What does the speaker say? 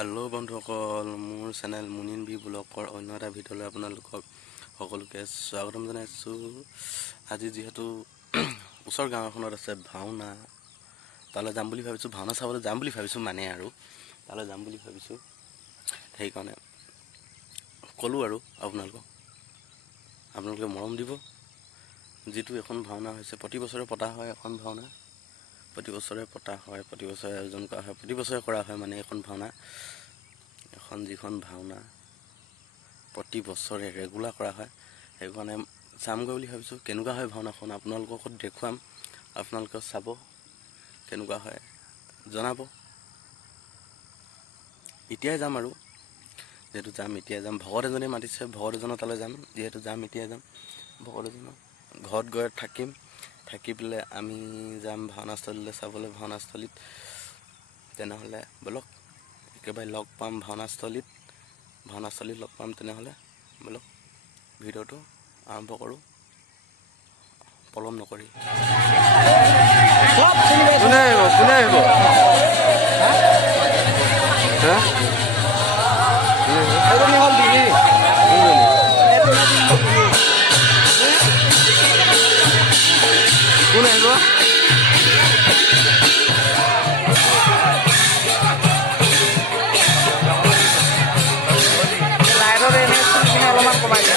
Hello' বন্ধুসকল, মোৰ channel Munin B ব্লগৰ অন্য এটা ভিডিঅ'লৈ আপোনালোকক সকলোকে স্বাগতম জনাইছোঁ। আজি যিহেতু ওচৰ গাঁও এখনত আছে ভাওনা, তালৈ যাম বুলি ভাবিছোঁ। ভাওনা চাবলৈ যাম বুলি ভাবিছোঁ, মানে আৰু তালৈ যাম বুলি ভাবিছোঁ। সেইকাৰণে ক'লোঁ আৰু আপোনালোকে মৰম দিব। যিটো এখন ভাওনা হৈছে, প্ৰতি বছৰে পতা হয় এখন ভাওনা, প্ৰতি বছৰে পতা হয়, প্ৰতি বছৰে আয়োজন কৰা হয়, প্ৰতি বছৰে কৰা হয়। মানে এখন ভাওনা, যিখন ভাওনা প্ৰতি বছৰে ৰেগুলাৰ কৰা হয়, সেইকাৰণে যামগৈ বুলি ভাবিছোঁ। কেনেকুৱা হয় ভাওনাখন আপোনালোকক দেখুৱাম, আপোনালোকে চাব, কেনেকুৱা হয় জনাব। এতিয়াই যাম আৰু যিহেতু যাম, এতিয়াই যাম। ভকত এজনে মাতিছে, ভকত এজনৰ তালৈ যাম। যিহেতু যাম, এতিয়াই যাম। ভকত এজনৰ ঘৰত গৈ থাকি পেলাই আমি যাম ভাওনাস্থলীলৈ চাবলৈ। ভাওনাস্থলীত তেনেহ'লে ব'লক একেবাৰে লগ পাম ভাওনাস্থলীত লগ পাম। তেনেহ'লে ব'লক ভিডিঅ'টো আৰম্ভ কৰোঁ, পলম নকৰি। কোনে আহিব? কোন আহিব? অলপমান কমাই দিয়ে।